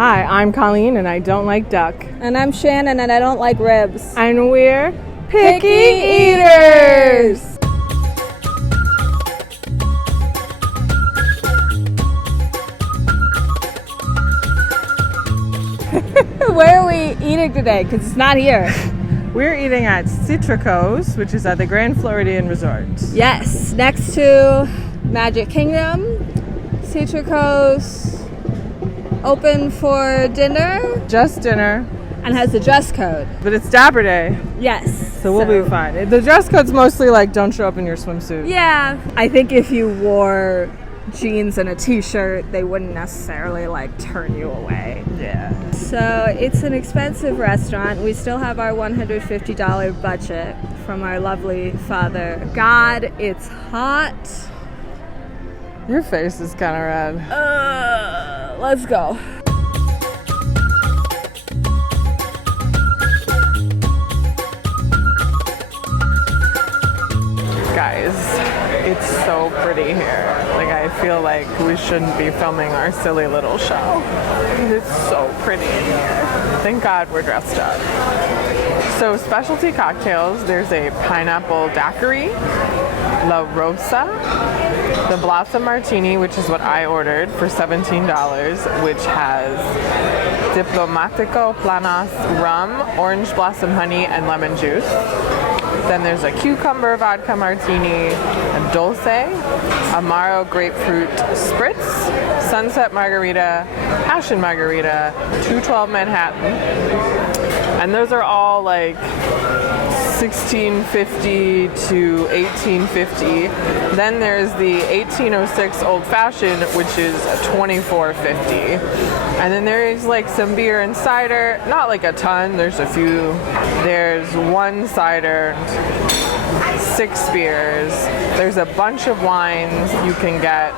Hi, I'm Colleen and I don't like duck. And I'm Shannen and I don't like ribs. And we're Picky Eaters! Where are we eating today? Because it's not here. We're eating at Citricos, which is at the Grand Floridian Resort. Yes, next to Magic Kingdom. Citricos, open for dinner. Just dinner. And has the dress code. But it's Dapper Day. Yes. So we'll be fine. The dress code's mostly like don't show up in your swimsuit. Yeah. I think if you wore jeans and a t-shirt, they wouldn't necessarily like turn you away. Yeah. So it's an expensive restaurant. We still have our $150 budget from our lovely father. God, it's hot. Your face is kind of red. Let's go. Guys, it's so pretty here. Like, I feel like we shouldn't be filming our silly little show. It's so pretty in here. Thank God we're dressed up. So, specialty cocktails, there's a pineapple daiquiri, La Rosa, the Blossom Martini, which is what I ordered for $17, which has Diplomatico Planas rum, orange blossom honey, and lemon juice. Then there's a cucumber vodka martini, a dulce, Amaro grapefruit spritz, sunset margarita, passion margarita, 212 Manhattan. And those are all like $16.50 to $18.50. Then there's the 1806 Old Fashioned, which is $24.50. And then there's like some beer and cider, not like a ton, there's a few. There's one cider, 6 beers. There's a bunch of wines. You can get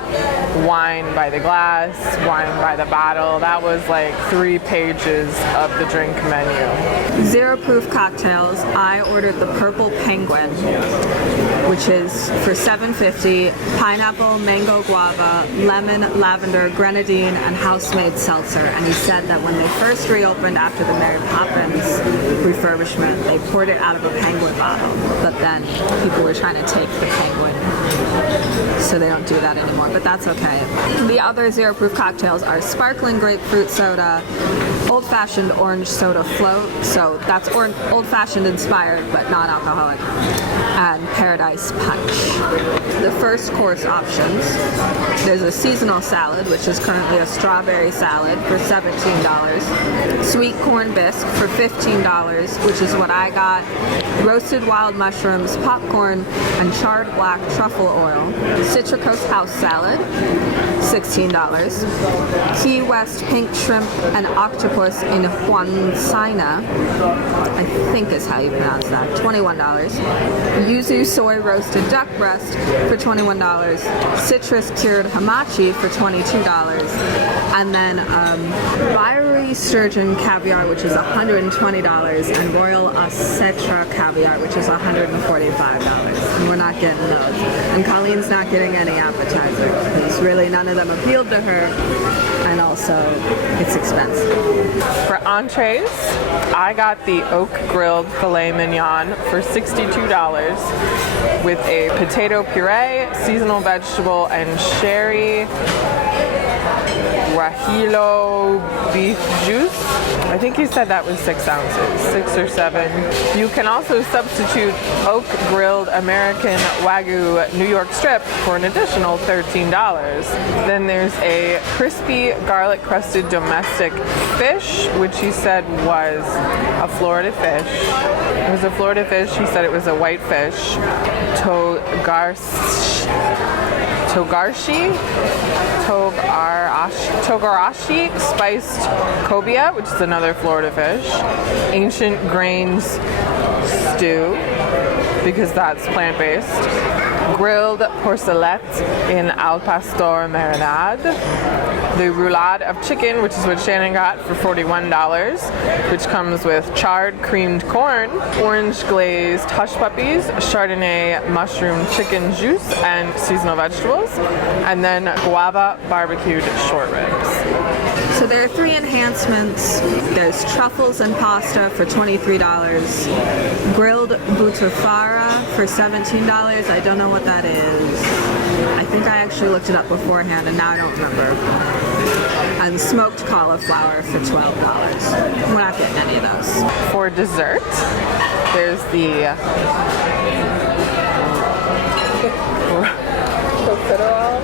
wine by the glass, wine by the bottle. That was like 3 pages of the drink menu. Zero proof cocktails. I ordered the Purple Penguin, which is for $7.50. Pineapple, mango guava, lemon, lavender, grenadine, and house-made seltzer. And he said that when they first reopened after the Mary Poppins refurbishment, they poured it out of a penguin bottle. But then people were trying to take the penguin, so they don't do that anymore, but that's okay. The other zero proof cocktails are sparkling grapefruit soda, old fashioned orange soda float, so that's old fashioned inspired but non-alcoholic, and paradise punch. The first course options, there's a seasonal salad, which is currently a strawberry salad for $17, sweet corn bisque for $15, which is what I got, roasted wild mushrooms, popcorn, and charred black truffle oil, Citricos house salad, $16, Key West pink shrimp and octopus in Juancina, I think is how you pronounce that, $21, yuzu soy roasted duck breast for $21, citrus cured hamachi for $22, and then Byrie sturgeon caviar, which is $120, and royal acetra caviar, which is $145. And we're not getting those. And Colleen's not getting any appetizer because really none of them appealed to her, and also it's expensive. For entrees, I got the oak grilled filet mignon for $62 with a potato puree, seasonal vegetable, and sherry guajillo beef juice. I think he said that was 6 ounces, 6 or 7. You can also substitute oak grilled American Wagyu New York strip for an additional $13. Then there's a crispy garlic crusted domestic fish, which he said was a Florida fish. It was a Florida fish. He said it was a white fish. Togarashi spiced cobia, which is another Florida fish. Ancient grains stew, because that's plant-based. Grilled porcelette in al pastor marinade. The roulade of chicken, which is what Shannen got for $41, which comes with charred creamed corn, orange glazed hush puppies, Chardonnay mushroom chicken juice, and seasonal vegetables, and then guava barbecued short ribs. So So there are 3 enhancements. There's truffles and pasta for $23. Grilled butterfara for $17. I don't know what that is. I think I actually looked it up beforehand and now I don't remember. And smoked cauliflower for $12. We're not getting any of those. For dessert, there's the profiterole.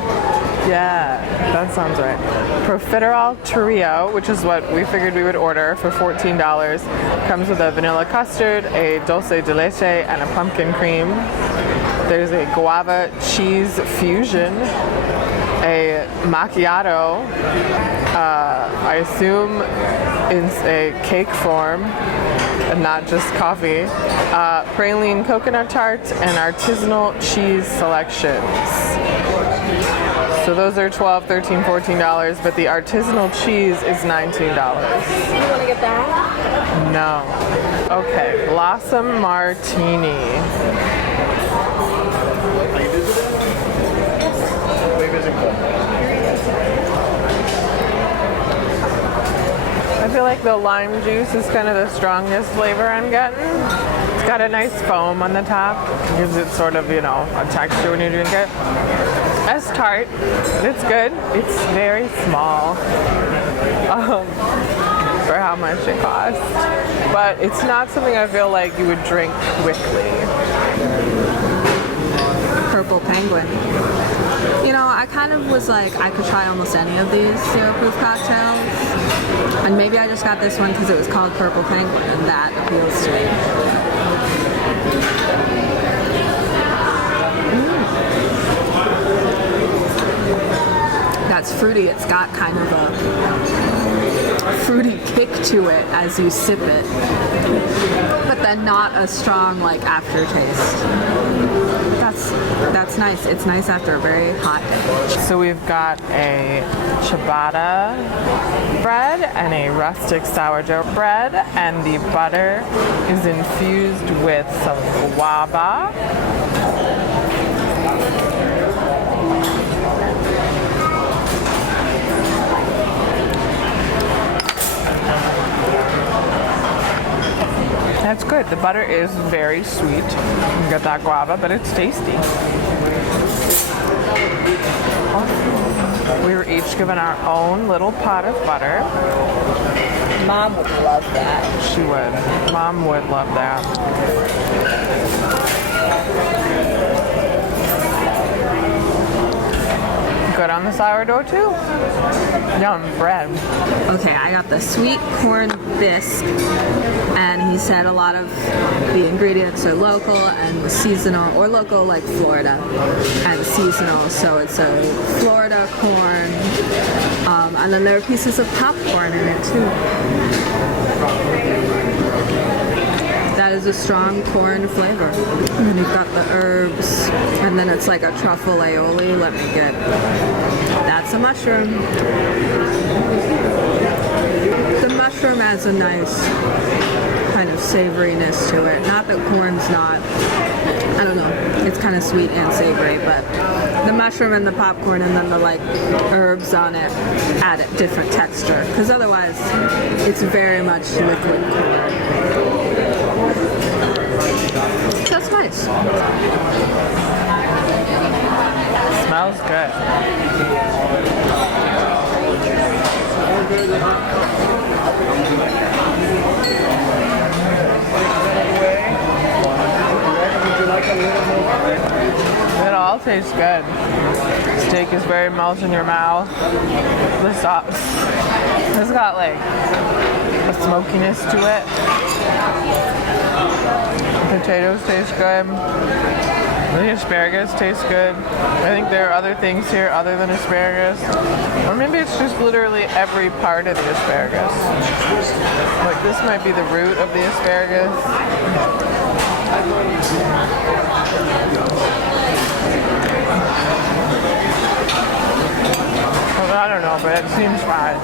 Yeah, that sounds right. Profiterole Trio, which is what we figured we would order for $14. Comes with a vanilla custard, a dulce de leche, and a pumpkin cream. There's a guava cheese fusion, a macchiato, I assume in a cake form, and not just coffee, praline coconut tart, and artisanal cheese selections. So those are $12, $13, $14, but the artisanal cheese is $19. You want to get that? No. Okay, Blossom Martini. I feel like the lime juice is kind of the strongest flavor I'm getting. It's got a nice foam on the top. It gives it sort of, you know, a texture when you drink it. It's tart, but it's good. It's very small for how much it costs. But it's not something I feel like you would drink quickly. Purple Penguin. You know, I kind of was like, I could try almost any of these zero-proof cocktails. And maybe I just got this one because it was called Purple Penguin, and that appeals to me. That's fruity. It's got kind of a fruity kick to it as you sip it, but then not a strong like aftertaste. That's nice. It's nice after a very hot day. So we've got a ciabatta bread and a rustic sourdough bread, and the butter is infused with some guava. That's good. The butter is very sweet. You get that guava, but it's tasty. We were each given our own little pot of butter. Mom would love that. She would. Mom would love that. Good on the sourdough too. Yum, bread. Okay, I got the sweet corn bisque, and he said a lot of the ingredients are local and seasonal, or local like Florida, and seasonal, so it's a Florida corn, and then there are pieces of popcorn in it too. That is a strong corn flavor. And then you've got the herbs, and then it's like a truffle aioli. Let me get, that's a mushroom. The mushroom has a nice kind of savoriness to it. Not that corn's not, I don't know, it's kind of sweet and savory, but the mushroom and the popcorn and then the like herbs on it add a different texture, because otherwise it's very much liquid corn. That's nice. Smells good. It all tastes good. Steak is very melts in your mouth. The sauce has got like a smokiness to it. Potatoes taste good. The asparagus tastes good. I think there are other things here other than asparagus. Or maybe it's just literally every part of the asparagus. Like this might be the root of the asparagus. Well, I don't know, but it seems fine.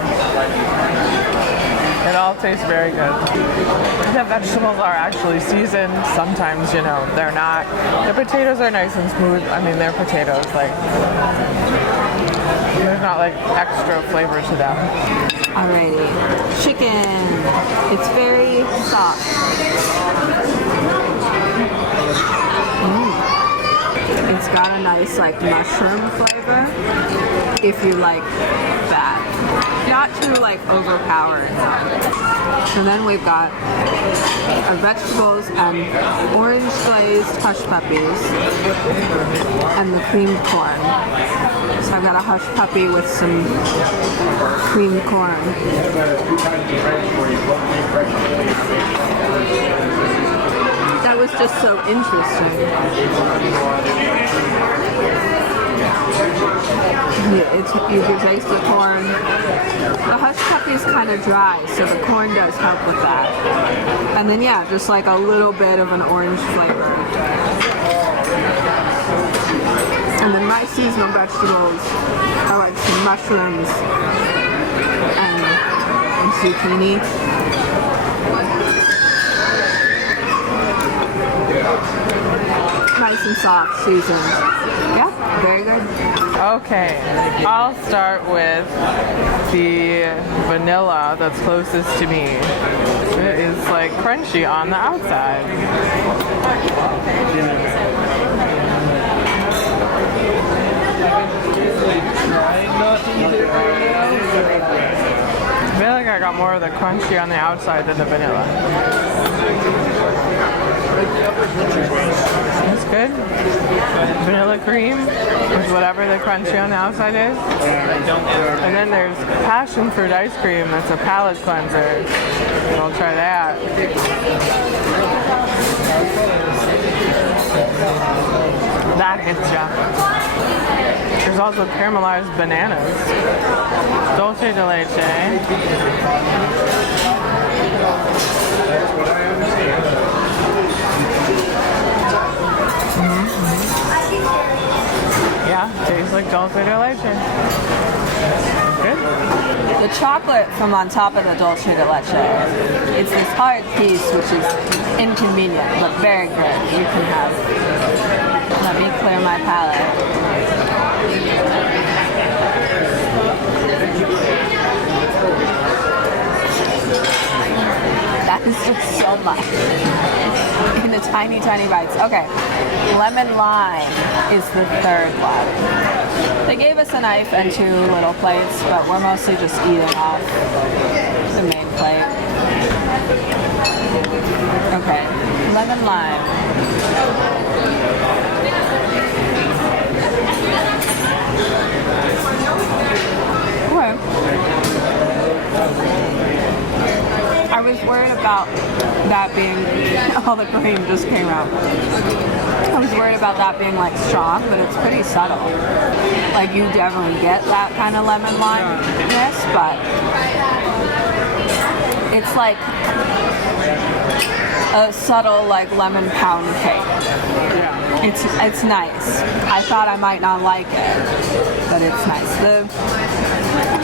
It all tastes very good. The vegetables are actually seasoned. Sometimes, you know, they're not. The potatoes are nice and smooth. I mean, they're potatoes. Like, There's not like extra flavor to them. Alrighty. Chicken. It's very soft. It's got a nice like mushroom flavor if you like that. Not too like overpowering. And then we've got our vegetables and orange glazed hush puppies and the creamed corn. So I've got a hush puppy with some creamed corn. That was just so interesting. You can taste the corn. The hush puppy is kind of dry, so the corn does help with that. And then yeah, just like a little bit of an orange flavor. And then my seasonal vegetables are like some mushrooms and zucchini. Nice and soft, seasoned. Yeah, very good. Okay, I'll start with the vanilla that's closest to me. It is like crunchy on the outside. I feel like I got more of the crunchy on the outside than the vanilla. That's good. Vanilla cream with whatever the crunchy on the outside is. And then there's passion fruit ice cream that's a palate cleanser. And I'll try that. That hits ya. There's also caramelized bananas. Dulce de leche. Yeah, tastes like dulce de leche. Good. The chocolate from on top of the dulce de leche, it's this hard piece which is inconvenient but very good. You can have. Let me clear my palate. That is just so much in the tiny, tiny bites. Okay, lemon lime is the third one. They gave us a knife and 2 little plates, but we're mostly just eating off the main plate. Okay, lemon lime. Okay. I was worried about that being, all the cream just came out. I was worried about that being like strong, but it's pretty subtle. Like you definitely get that kind of lemon limeness, but it's like a subtle like lemon pound cake. It's nice. I thought I might not like it, but it's nice. The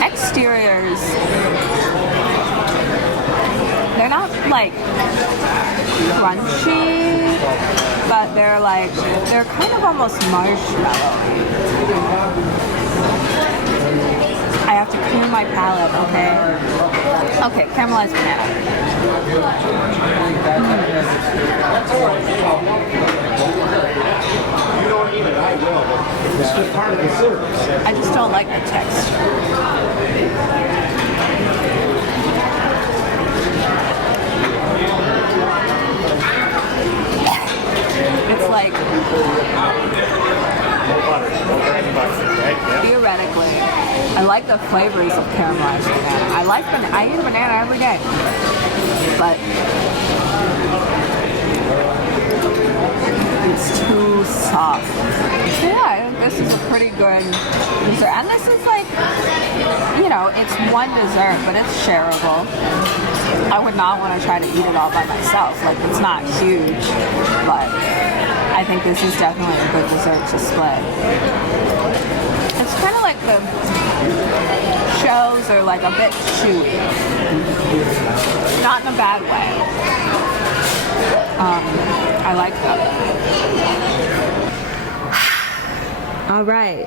exteriors, they're not like crunchy, but they're kind of almost marshmallow. I have to clear my palate, okay? Okay, caramelized banana. You don't eat it, I will. It's just part of the service. I just don't like the texture. It's like theoretically, I like the flavors of caramelized banana. I eat banana every day, but it's too soft. So yeah, I think this is a pretty good dessert. And this is like, you know, it's one dessert, but it's shareable. I would not want to try to eat it all by myself. Like, it's not huge, but I think this is definitely a good dessert to split. It's kind of like the shells are like a bit chewy. Not in a bad way. I like them. All right.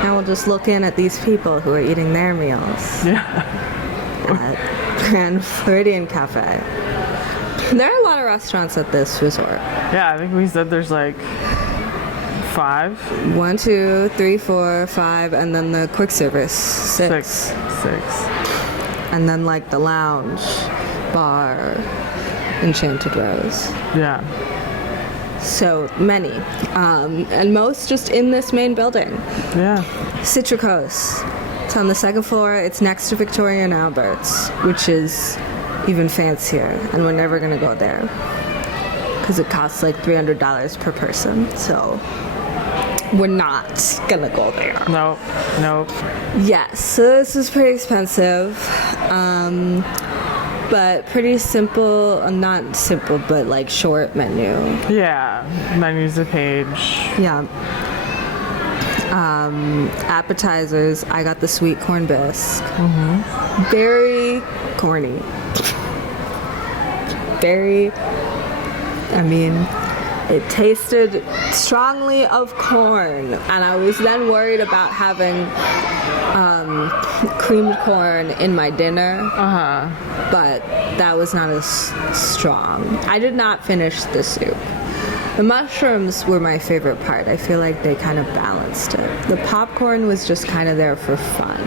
And we'll just look in at these people who are eating their meals at Grand Floridian Cafe. There are a lot of restaurants at this resort. Yeah, I think we said there's like 5. 1, 2, 3, 4, 5, and then the quick service 6. And then like the lounge, bar, Enchanted Rose. Yeah. So many. And most just in this main building. Yeah. Citricos. It's on the 2nd floor. It's next to Victoria and Albert's, which is even fancier. And we're never going to go there because it costs like $300 per person. So we're not going to go there. Nope. Yes, so this is pretty expensive. But pretty simple, not simple, but like short menu. Yeah, menu's a page. Yeah. Appetizers, I got the sweet corn bisque. Very corny. It tasted strongly of corn, and I was then worried about having creamed corn in my dinner. But that was not as strong. I did not finish the soup. The mushrooms were my favorite part. I feel like they kind of balanced it. The popcorn was just kind of there for fun.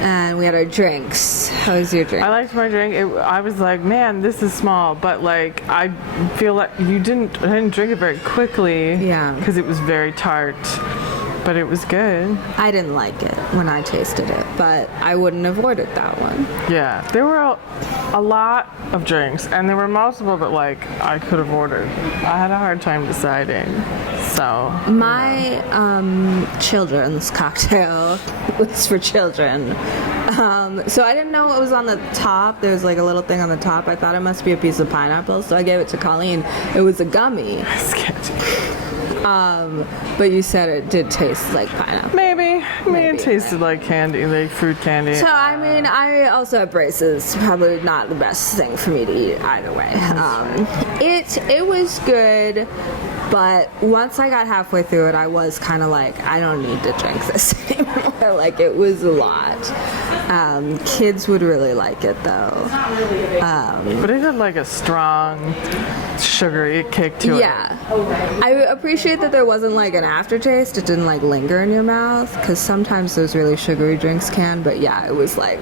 And we had our drinks. How was your drink? I liked my drink. I was like, man, this is small, but like I feel like I didn't drink it very quickly. Yeah. Because it was very tart. But it was good. I didn't like it when I tasted it, but I wouldn't have ordered that one. Yeah, there were a lot of drinks, and there were multiple that like I could have ordered. I had a hard time deciding. So my children's cocktail was for children. So I didn't know it was on the top. There was like a little thing on the top. I thought it must be a piece of pineapple, so I gave it to Colleen. It was a gummy. sketchy. But you said it did taste like pineapple. Maybe it tasted like candy, like fruit candy. So I mean, I also have braces. Probably not the best thing for me to eat either way. It was good, but once I got halfway through it, I was kind of like, I don't need to drink this anymore. Like it was a lot. Kids would really like it though. But it had like a strong sugary kick to it. Yeah. I appreciate that there wasn't like an aftertaste. It didn't like linger in your mouth, because sometimes those really sugary drinks can, but yeah, it was like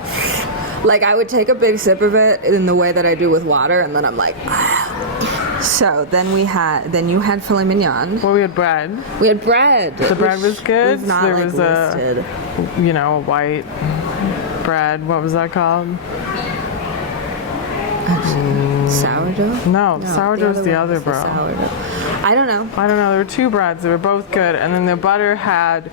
I would take a big sip of it in the way that I do with water, and then I'm like, So then you had filet mignon. Well, we had bread. We had bread. The bread was good. Was not, there like, was listed. a white bread. What was that called? Sourdough? No, sourdough's the other, bro. I don't know. There were 2 breads. They were both good. And then the butter had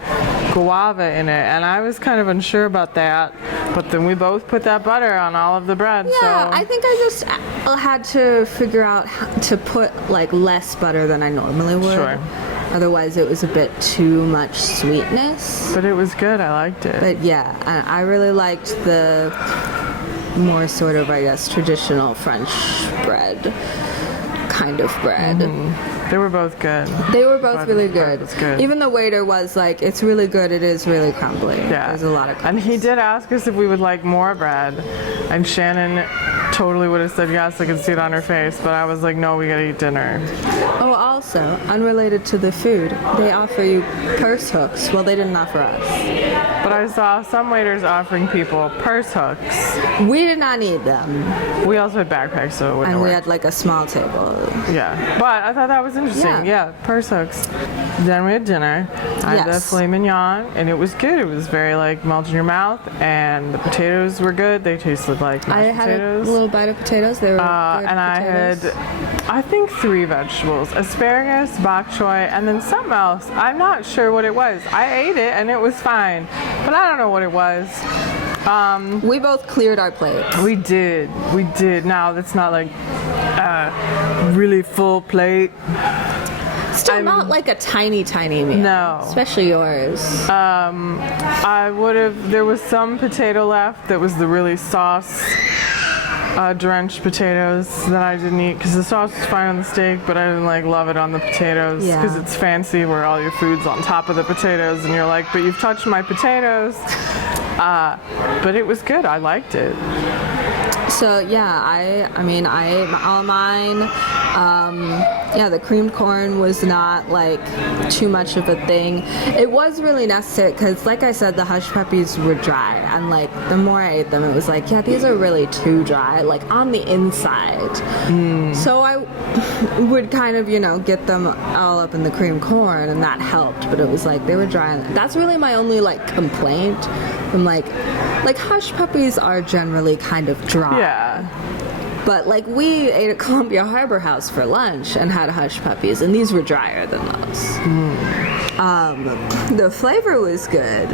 guava in it. And I was kind of unsure about that. But then we both put that butter on all of the bread. Yeah, so. I think I just had to figure out how to put like less butter than I normally would. Sure. Otherwise, it was a bit too much sweetness. But it was good. I liked it. But yeah, I really liked the more sort of, I guess, traditional French bread kind of bread. They were both good. They were both really good. Was good. Even the waiter was like, it's really good, it is really crumbly. Yeah. There's a lot of crumbs. And he did ask us if we would like more bread. And Shannen totally would have said yes. I could see it on her face. But I was like, no, we gotta eat dinner. Oh, also, unrelated to the food, they offer you purse hooks. Well, they didn't offer us. But I saw some waiters offering people purse hooks. We did not need them. We also had backpacks, so it wouldn't And we work. had like a small table. Yeah, but I thought that was interesting. Yeah, purse hooks. Then we had dinner. I had the filet mignon, and it was good. It was very like melt in your mouth, and the potatoes were good. They tasted like mashed potatoes. I had a little bite of potatoes. They were good and I had, I think, 3 vegetables: asparagus, bok choy, and then something else. I'm not sure what it was. I ate it, and it was fine, but I don't know what it was. We both cleared our plates. We did. Now that's not like a really full plate. Still not like a tiny meal. No. Especially yours. I would have, there was some potato left that was the really sauce drenched potatoes that I didn't eat because the sauce was fine on the steak, but I didn't like love it on the potatoes because it's fancy where all your food's on top of the potatoes and you're like, but you've touched my potatoes. But it was good. I liked it. So yeah, I mean I ate all mine. The creamed corn was not like too much of a thing. It was really necessary because, like I said, the hush puppies were dry, and like the more I ate them, it was like, yeah, these are really too dry, like on the inside. So I would kind of, get them all up in the creamed corn, and that helped. But it was like they were dry. And that's really my only like complaint. I'm like hush puppies are generally kind of dry. Yeah. But like we ate at Columbia Harbor House for lunch and had hush puppies, and these were drier than those. The flavor was good.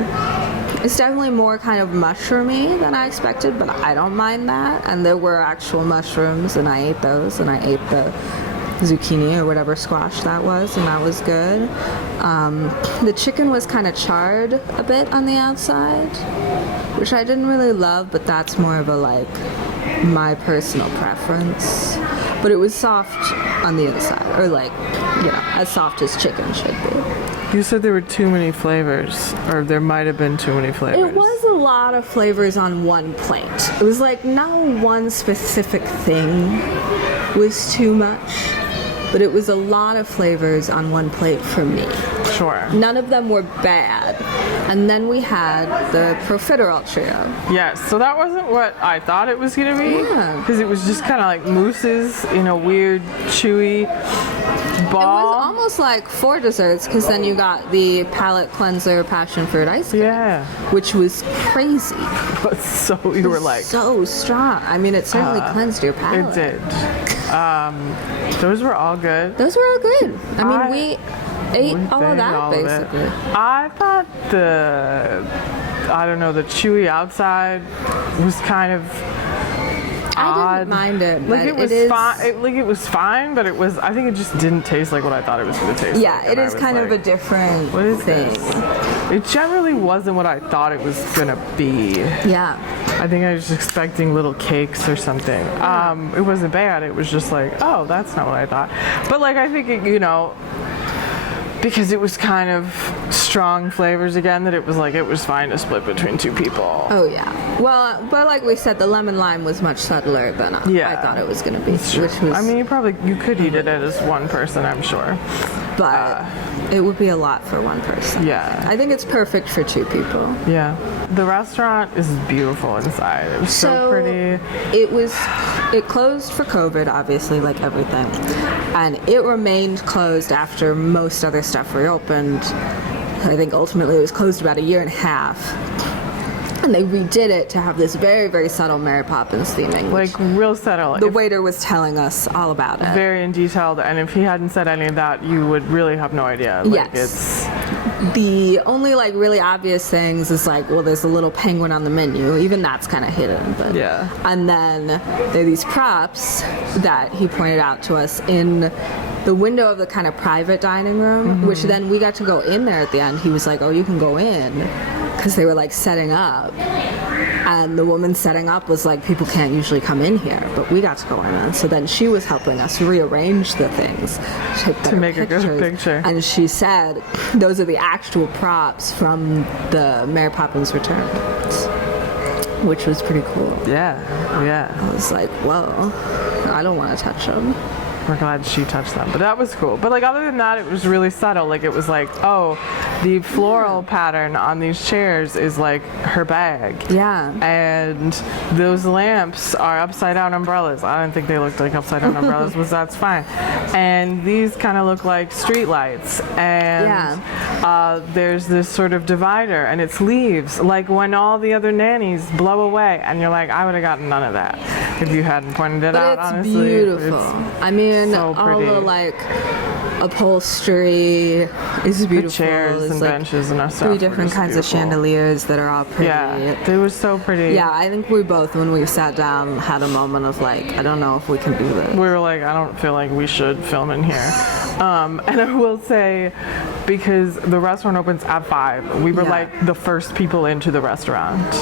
It's definitely more kind of mushroomy than I expected, but I don't mind that. And there were actual mushrooms, and I ate those, and I ate the zucchini or whatever squash that was, and that was good. The chicken was kind of charred a bit on the outside, which I didn't really love, but that's more of a like my personal preference. But it was soft on the inside, or like, as soft as chicken should be. You said there were too many flavors, or there might have been too many flavors. It was a lot of flavors on one plate. It was like not one specific thing was too much, but it was a lot of flavors on one plate for me. Sure. None of them were bad. And then we had the profiterole trio. Yes, so that wasn't what I thought it was going to be. Yeah. Because it was just kind of like mousses in a weird, chewy ball. It was almost like 4 desserts, because then you got the palate cleanser passion fruit ice cream. Yeah. Which was crazy. But so you were like... So strong. I mean, it certainly cleansed your palate. It did. Those were all good. Those were all good. I mean, we ate all of that, basically. I thought the chewy outside was kind of odd. I didn't mind it. Like it was fine. It was fine, but I think it just didn't taste like what I thought it was going to taste. Yeah, like. it is kind of a different thing. It generally wasn't what I thought it was going to be. Yeah. I think I was execting little cakes or something. It wasn't bad. It was just like, oh, that's not what I thought. But like, I think it, because it was kind of strong flavors again, that it was fine to split between 2 people. Oh yeah. Well, but like we said, the lemon lime was much subtler than I thought it was going to be. Which was, I mean, you could eat it as one person, I'm sure. But it would be a lot for one person. Yeah. I think it's perfect for 2 people. Yeah. The restaurant is beautiful inside. It was so pretty. It closed for COVID, obviously, like everything. And it remained closed after most other stuff reopened. I think ultimately it was closed about 1.5 years. And they redid it to have this very, very subtle Mary Poppins theming. Like, real subtle. The waiter was telling us all about it. Very in detail, and if he hadn't said any of that, you would really have no idea. Like, yes. The only, like, really obvious things is, like, well, there's a little penguin on the menu. Even that's kind of hidden. But, yeah. And then there are these props that he pointed out to us in the window of the kind of private dining room, which then we got to go in there at the end. He was like, oh, you can go in, because they were like setting up, and the woman setting up was like, people can't usually come in here, but we got to go in. And so then she was helping us rearrange the things to make a good picture. And she said those are the actual props from the Mary Poppins Return, which was pretty cool. Yeah. I was like, whoa, I don't want to touch them. We're glad she touched them, but that was cool. But like, other than that, it was really subtle. Like, it was like, oh, the floral pattern on these chairs is like her bag. Yeah. And those lamps are upside down umbrellas. I don't think they looked like upside down umbrellas, but that's fine. And these kind of look like street lights. And there's this sort of divider, and it's leaves, like when all the other nannies blow away. And you're like, I would have gotten none of that if you hadn't pointed it out, honestly. But it's beautiful. I mean, so all the like upholstery is beautiful. The chairs and like benches and stuff. 3 different kinds of chandeliers that are all pretty. Yeah, it was so pretty. Yeah, I think we both, when we sat down, had a moment of like, I don't know if we can do this. We were like, I don't feel like we should film in here. And I will say, because the restaurant opens at 5, we were like the first people into the restaurant.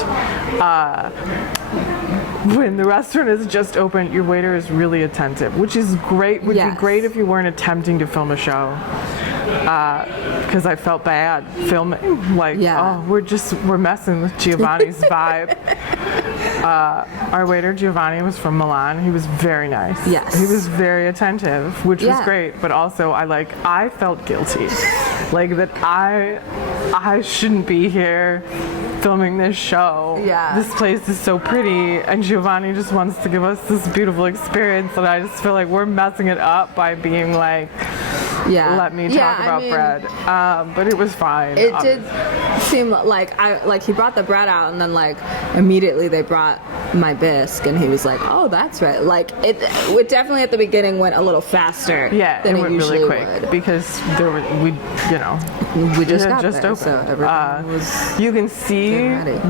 when the restaurant is just open, your waiter is really attentive, which is great. Would be great if you weren't attempting to film a show. Because I felt bad filming. Like, oh, we're messing with Giovanni's vibe. Our waiter Giovanni was from Milan. He was very nice. Yes. He was very attentive, which was great. But also, I felt guilty, like that I shouldn't be here filming this show. Yeah. This place is so pretty, and Giovanni just wants to give us this beautiful experience, and I just feel like we're messing it up by being like, let me talk about bread. But it was fine. It did seem like he brought the bread out, and then like immediately they brought my bisque, and he was like, "Oh, that's right." Like it definitely at the beginning went a little faster. Yeah, than it went really quick would. because we just got just there, opened. so everything was. You can see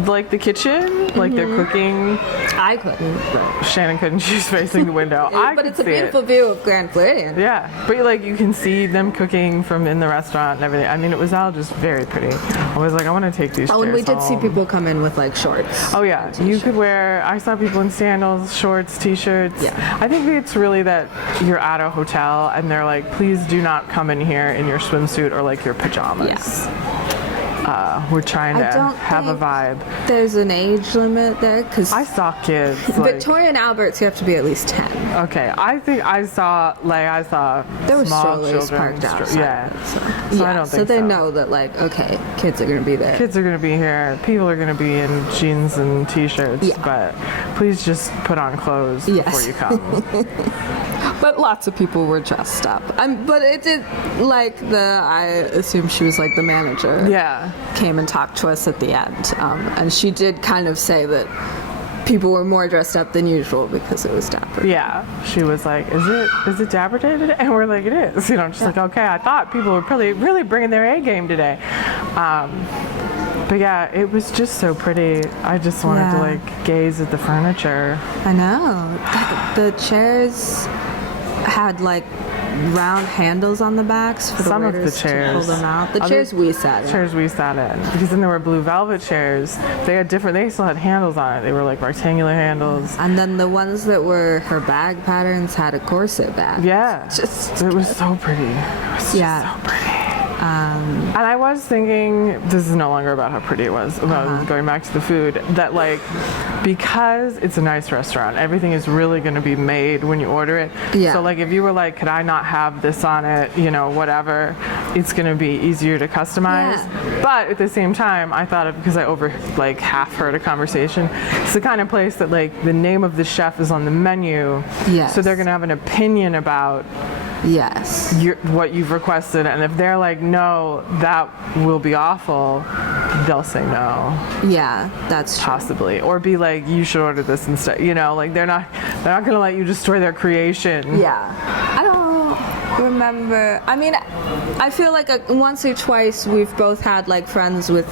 like the kitchen, like they're cooking. I couldn't. But. Shannon couldn't. She's facing the window. But it's a beautiful view of Grand Floridian. Yeah, but like you can see them cooking from in the restaurant and everything. I mean, it was all just very pretty. I was like, I want to take these chairs and we did home. see people come in with like shorts. Oh yeah, you could wear. I saw people in sandals, shorts, t-shirts. Yeah. I think it's really that you're at a hotel and they're like, please do not come in here in your swimsuit or like your pajamas. Yes. We're trying to have a vibe. There's an age limit there because I saw kids. Victoria and Albert's, you have to be at least 10. Okay, I think I saw there were small strollers children. parked outside. So I don't think so they know that like okay, kids are gonna be there. Kids are gonna be here. People are gonna be in jeans and t-shirts. But please just put on clothes before you come. But lots of people were dressed up. But it did, like, I assume she was, like, the manager. Yeah. Came and talked to us at the end. And she did kind of say that people were more dressed up than usual because it was Dapper. Yeah. She was like, is it Dapper Day today? And we're like, it is. You know, just like, okay, I thought people were really bringing their A game today. But yeah, it was just so pretty. I just wanted to, like, gaze at the furniture. I know. The chairs had like round handles on the backs for the waiters to pull them out. The chairs we sat in. Because then there were blue velvet chairs. They still had handles on it. They were like rectangular handles. And then the ones that were her bag patterns had a corset bag. Yeah. It was so pretty. It was just so pretty. And I was thinking, this is no longer about how pretty it was, going back to the food, that like, because it's a nice restaurant, everything is really going to be made when you order it. Yeah. So like, if you were like, could I not have this on it, you know, whatever, it's going to be easier to customize. Yeah. But at the same time, I thought because I half heard a conversation, it's the kind of place that like the name of the chef is on the menu. Yes. So they're going to have an opinion about what you've requested, and if they're like, no, that will be awful, they'll say no. Yeah, that's true. Possibly, or be like, you should order this instead. You know, like they're not gonna let you destroy their creation. Yeah, I don't remember. I mean, I feel like once or twice we've both had like friends with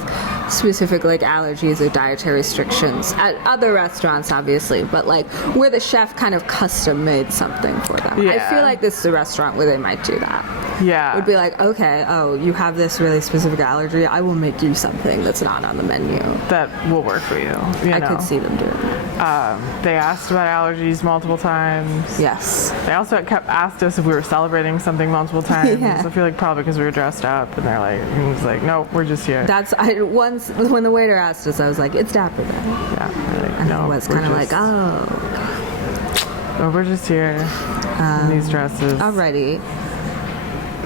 specific like allergies or dietary restrictions at other restaurants, obviously, but like where the chef kind of custom made something for them. Yeah. I feel like this is a restaurant where they might do that. Yeah. Would be like, okay, oh, you have this really specific allergy, I will make you something that's not on the menu. That will work for you. I could see them doing that. They asked about allergies multiple times. Yes. They also asked us if we were celebrating something multiple times. Yeah. I feel like probably because we were dressed up, and they're like, he was like, no, we're just here. Once when the waiter asked us, I was like, it's Dapper Day. Yeah. Like, and he was kind of like, oh, we're just here in these dresses. Alrighty.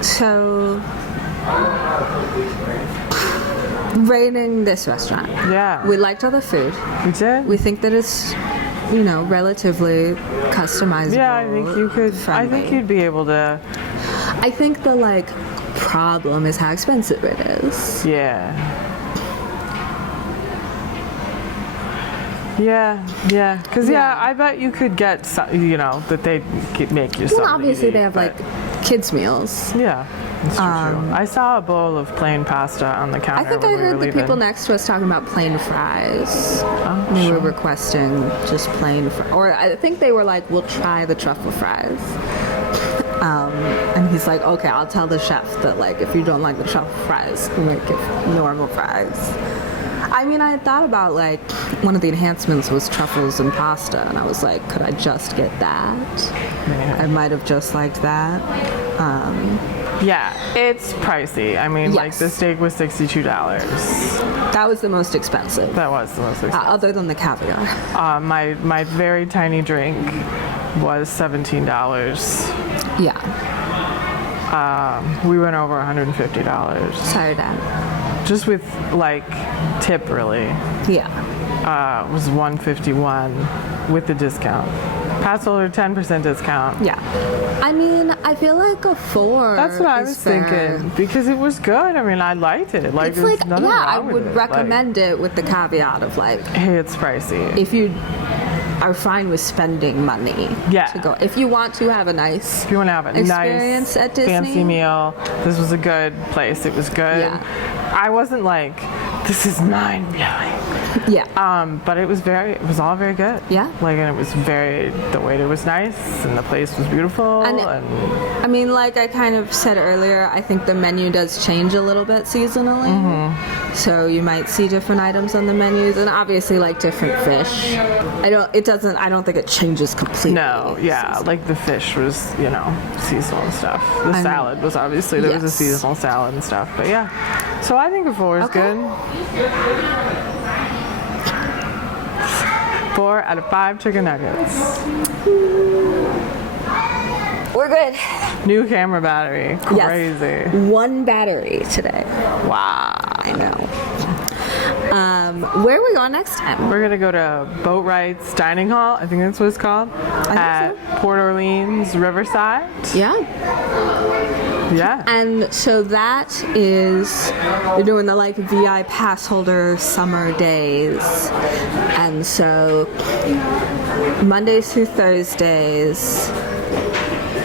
So, rating this restaurant. Yeah. We liked all the food. We did? We think that it's, relatively customizable. Yeah, I think you could. Friendly. I think you'd be able to. I think the problem is how expensive it is. Yeah. Yeah. Because I bet you could get, that they make you something. Well, obviously they have kids meals. Yeah. That's true. I saw a bowl of plain pasta on the counter. I think I heard the people next to us talking about plain fries. Oh, they were requesting just plain fries. Or I think they were like, we'll try the truffle fries. And he's like, okay, I'll tell the chef that if you don't like the truffle fries, we'll make it normal fries. I mean, I had thought about, like, one of the enhancements was truffles and pasta, and I was like, could I just get that? Yeah. I might have just liked that. Yeah, it's pricey. I mean, like, Yes. the steak was $62. That was the most expensive, That was the most expensive. other than the caviar. My very tiny drink was $17. Yeah. We went over $150. Sorry, Dad. Just with, like, tip, really. Yeah. It was $151 with the discount. Pass holder 10% discount. Yeah. I mean, I feel like a 4. That's what I is was fair. thinking because it was good. I mean, I liked it. Like, It's there's like, nothing yeah, I wrong with would it. recommend it with the caveat of, like, Like, hey, it's pricey. if you are fine with spending money Yeah. to go. If you want to have a nice If you want to have a experience nice, at Disney, fancy meal, this was a good place. It was good. Yeah. I wasn't like, this is mind-blowing. yeah. But it was all very good. Yeah. Like, and it was the waiter was nice, and the place was beautiful, And- and I mean, like I kind of said earlier, I think the menu does change a little bit seasonally. Mm-hmm. So you might see different items on the menus, and obviously like different fish. I don't think it changes completely. no, yeah, like the fish was, seasonal and stuff. The salad was obviously, there was a Yes. seasonal salad and stuff, but yeah. So I think a 4 is Okay. good. 4 out of 5 chicken nuggets. We're good. New camera battery. Crazy. Yes. One battery today. Wow. I know. Where are we going next time? We're gonna go to Boat Rights Dining Hall. I think that's what it's called. At Port Orleans Riverside. Yeah. Yeah. And so that is, they're doing the like VI pass holder summer days. And so Mondays through Thursdays,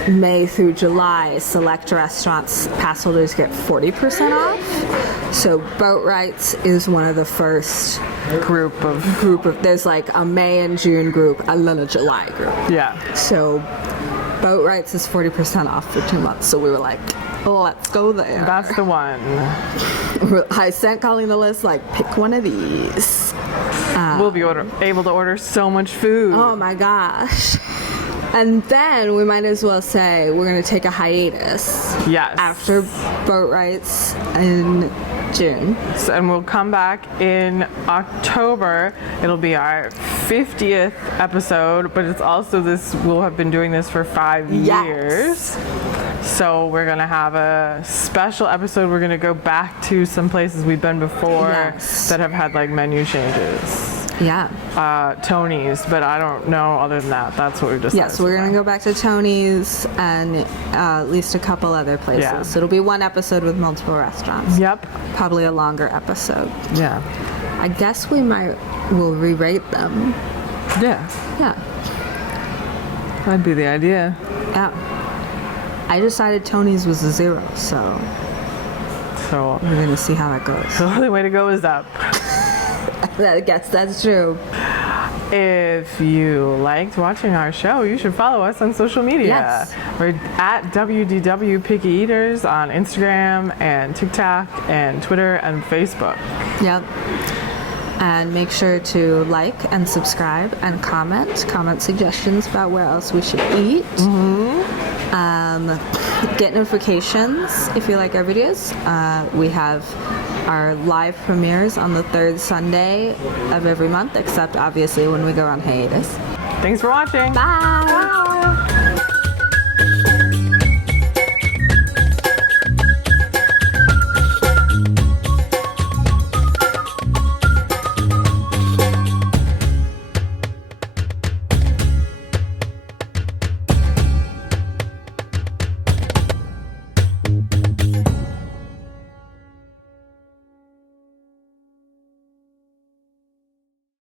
May through July, select restaurants pass holders get 40% off. So Boat Rights is one of the first Group of there's like a May and June group and then a July group. yeah. So Boat Rights is 40% off for 2 months. So we were like, oh, let's go there. That's the one. I sent Colleen the list, like, pick one of these. We'll be able to order so much food. Oh my gosh. And then we might as well say we're going to take a hiatus. Yes. After Boat Rights in June. And we'll come back in October. It'll be our 50th episode, but it's also we'll have been doing this for 5 Yes. years. So we're going to have a special episode. We're going to go back to some places we've been before Yes. that have had like menu changes. Yeah. Tony's, but I don't know other than that. That's what we've decided. Yes, we're going to go back to Tony's and at least a couple other places. Yeah. So it'll be one episode with multiple restaurants. Yep. Probably a longer episode. Yeah. I guess we'll re-rate them. Yeah. Yeah. That'd be the idea. Yeah. I decided Tony's was a 0, so So we're going to see how that goes. the only way to go is up. I guess that's true. If you liked watching our show, you should follow us on social media. Yes. We're at WDW Picky Eaters on Instagram and TikTok and Twitter and Facebook. Yep. And make sure to like and subscribe and comment suggestions about where else we should eat. Get notifications if you like our videos. We have our live premieres on the 3rd Sunday of every month, except obviously when we go on hiatus. Thanks for watching. Bye.